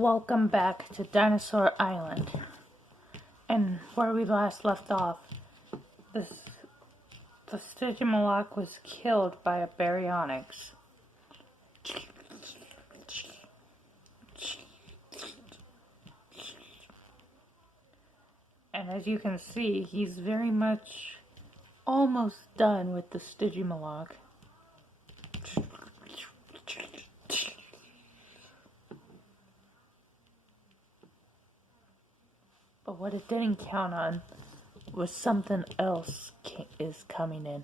Welcome back to Dinosaur Island. And where we last left off, the Stygimoloch was killed by a baryonyx. And as you can see, he's very much almost done with the Stygimoloch. But what it didn't count on was something else is coming in.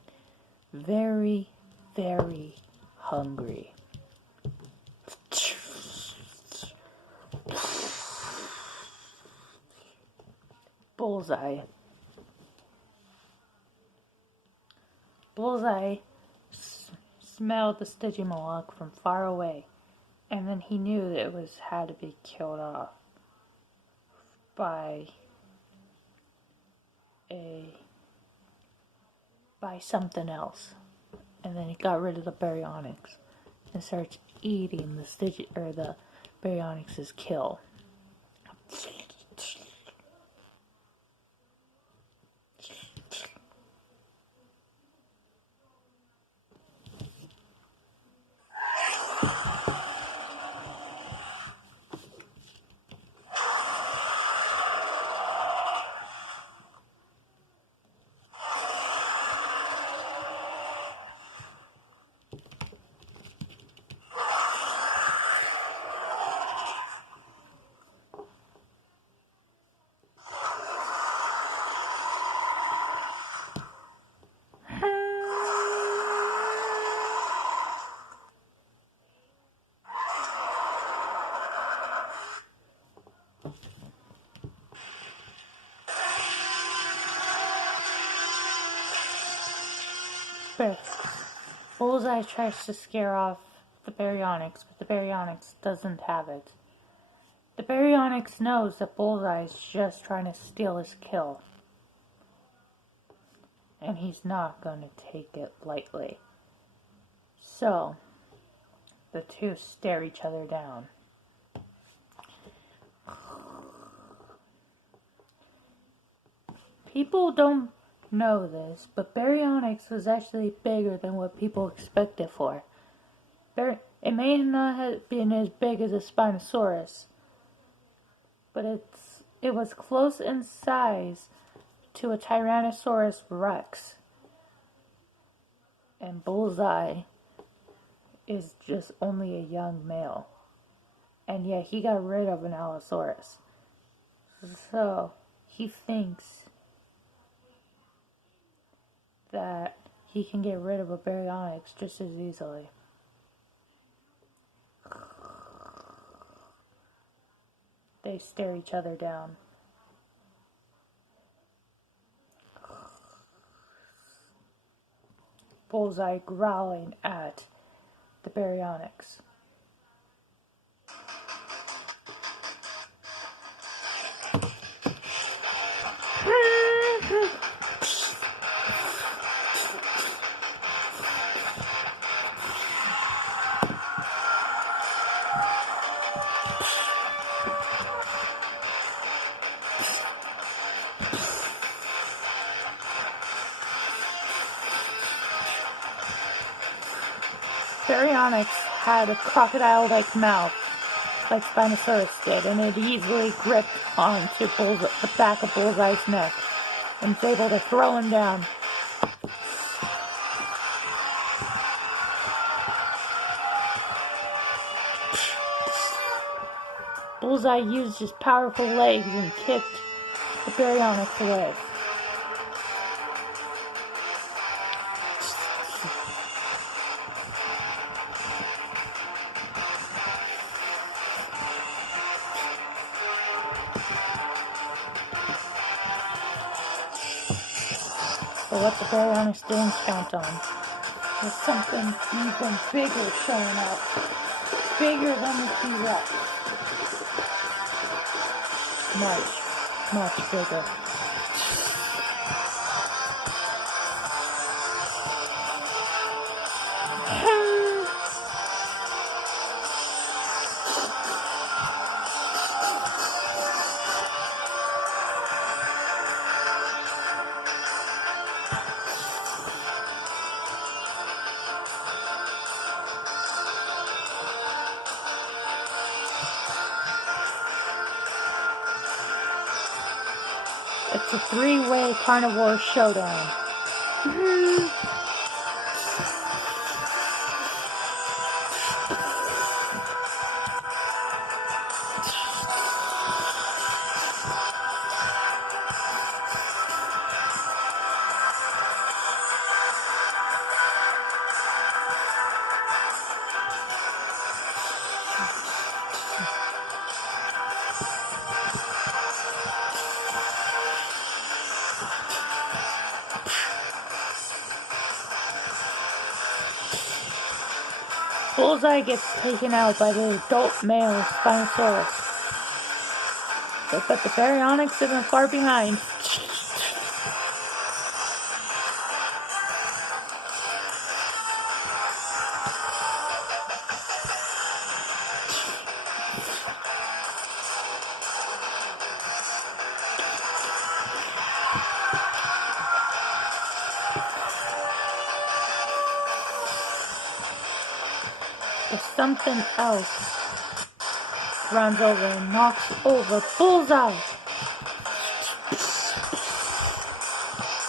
Very, very hungry. Bullseye. Bullseye smelled the Stygimoloch from far away, and then he knew that it had to be killed off by something else. And then he got rid of the baryonyx and starts eating the baryonyx's kill. Bullseye tries to scare off the baryonyx, but the baryonyx doesn't have it. The baryonyx knows that Bullseye is just trying to steal his kill, and he's not going to take it lightly. So, the two stare each other down. People don't know this, but baryonyx was actually bigger than what people expect it for. It may not have been as big as a Spinosaurus, but it was close in size to a Tyrannosaurus Rex. And Bullseye is just only a young male. And yet he got rid of an Allosaurus. So he thinks that he can get rid of a baryonyx just as easily. They stare each other down. Bullseye growling at the baryonyx. Baryonyx had a crocodile-like mouth, like Spinosaurus did, and it easily gripped onto the back of Bullseye's neck and was able to throw him down. Bullseye used his powerful legs and kicked the baryonyx away. But what the baryonyx didn't count on was something even bigger showing up. Bigger than the T-Rex. Much, much bigger. It's a three-way Carnivore Showdown. Bullseye gets taken out by the adult male Spinosaurus. But the Baryonyx isn't far behind. But something else runs over and knocks over Bullseye.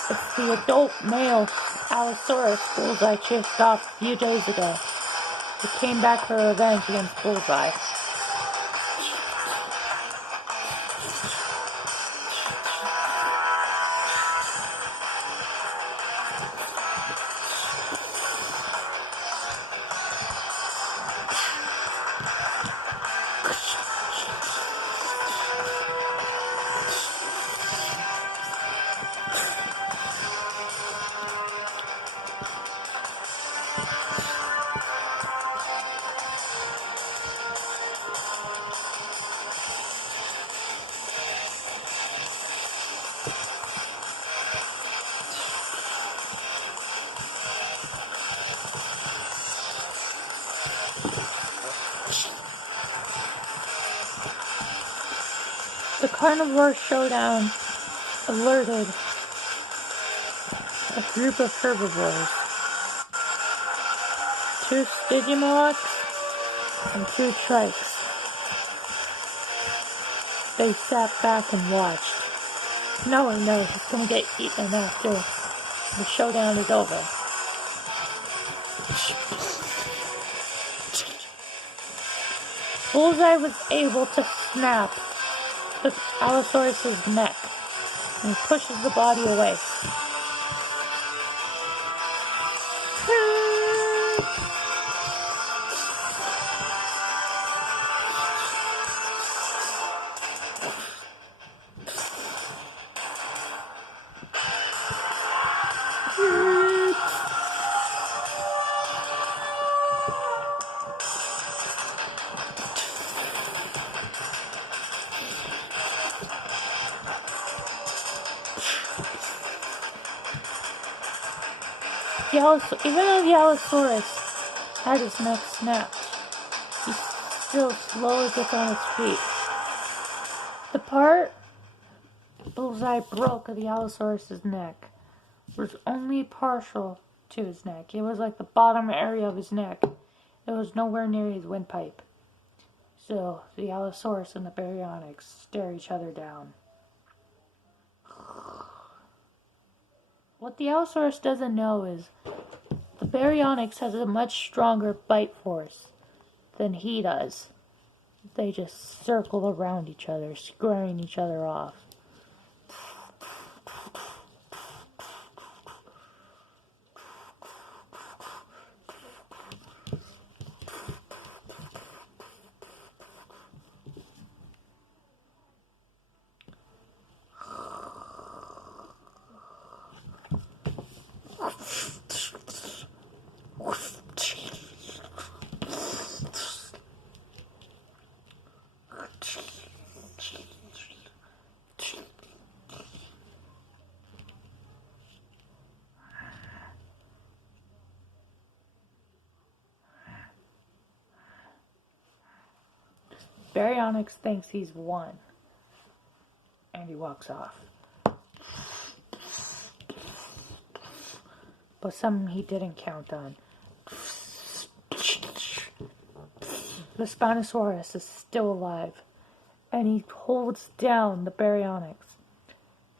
It's the adult male Allosaurus Bullseye chased off a few days ago. It came back for revenge against Bullseye. The Carnivore Showdown alerted a group of herbivores, 2 Stygimolochs and 2 trikes. They sat back and watched, knowing that he's going to get eaten after the showdown is over. Bullseye was able to snap the Allosaurus' neck, and he pushes the body away. Even though the Allosaurus had his neck snapped, he still slowly gets on his feet. The part Bullseye broke of the Allosaurus' neck was only partial to his neck. It was like the bottom area of his neck. It was nowhere near his windpipe. So the Allosaurus and the Baryonyx stare each other down. What the Allosaurus doesn't know is the Baryonyx has a much stronger bite force than he does. They just circle around each other, squaring each other off. Baryonyx thinks he's won, and he walks off. But something he didn't count on. The Spinosaurus is still alive, and he holds down the Baryonyx.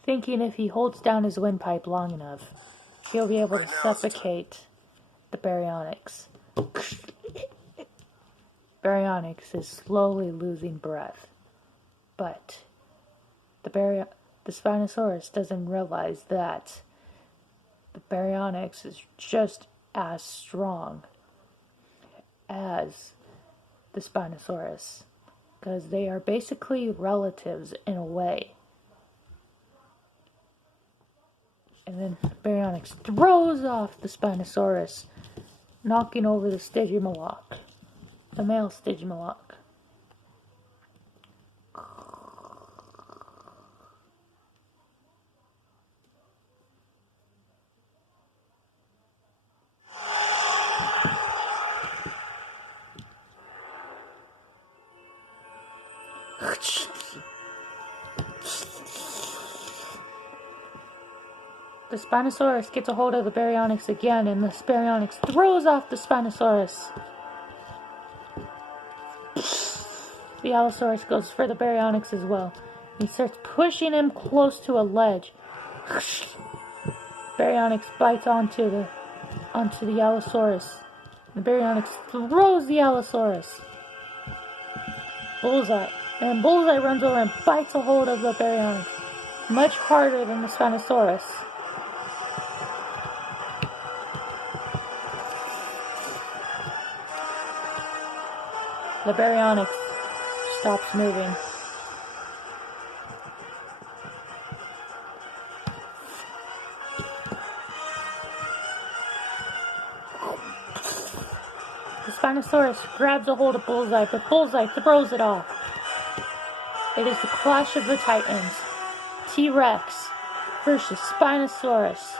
thinking if he holds down his windpipe long enough, he'll be able to suffocate the baryonyx. Baryonyx is slowly losing breath, but the Spinosaurus doesn't realize that the baryonyx is just as strong as the Spinosaurus, because they are basically relatives in a way. And then Baryonyx throws off the Spinosaurus, knocking over the Stygimoloch, the male Stygimoloch. The Spinosaurus gets a hold of the Baryonyx again, and the Baryonyx throws off the Spinosaurus. The Allosaurus goes for the Baryonyx as well. He starts pushing him close to a ledge. Baryonyx bites onto the Allosaurus. The Baryonyx throws the Allosaurus. Bullseye. And Bullseye runs over and bites a hold of the Baryonyx. Much harder than the Spinosaurus. The Baryonyx stops moving. The Spinosaurus grabs a hold of Bullseye, but Bullseye throws it off. It is the clash of the Titans. T-Rex versus Spinosaurus.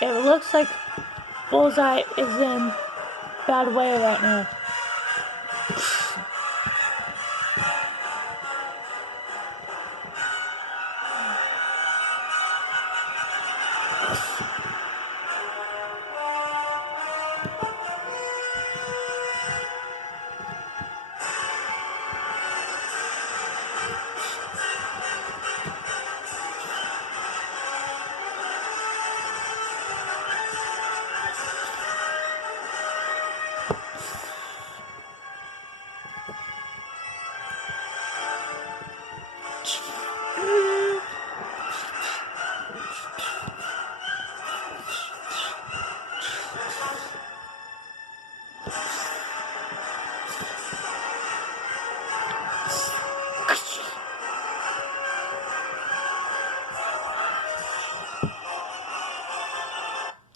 It looks like Bullseye is in bad way right now.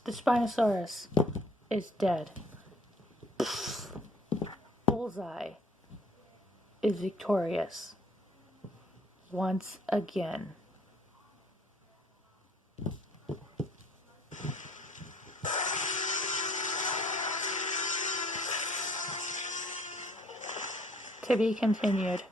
The Spinosaurus is dead. Bullseye is victorious once again. To be continued.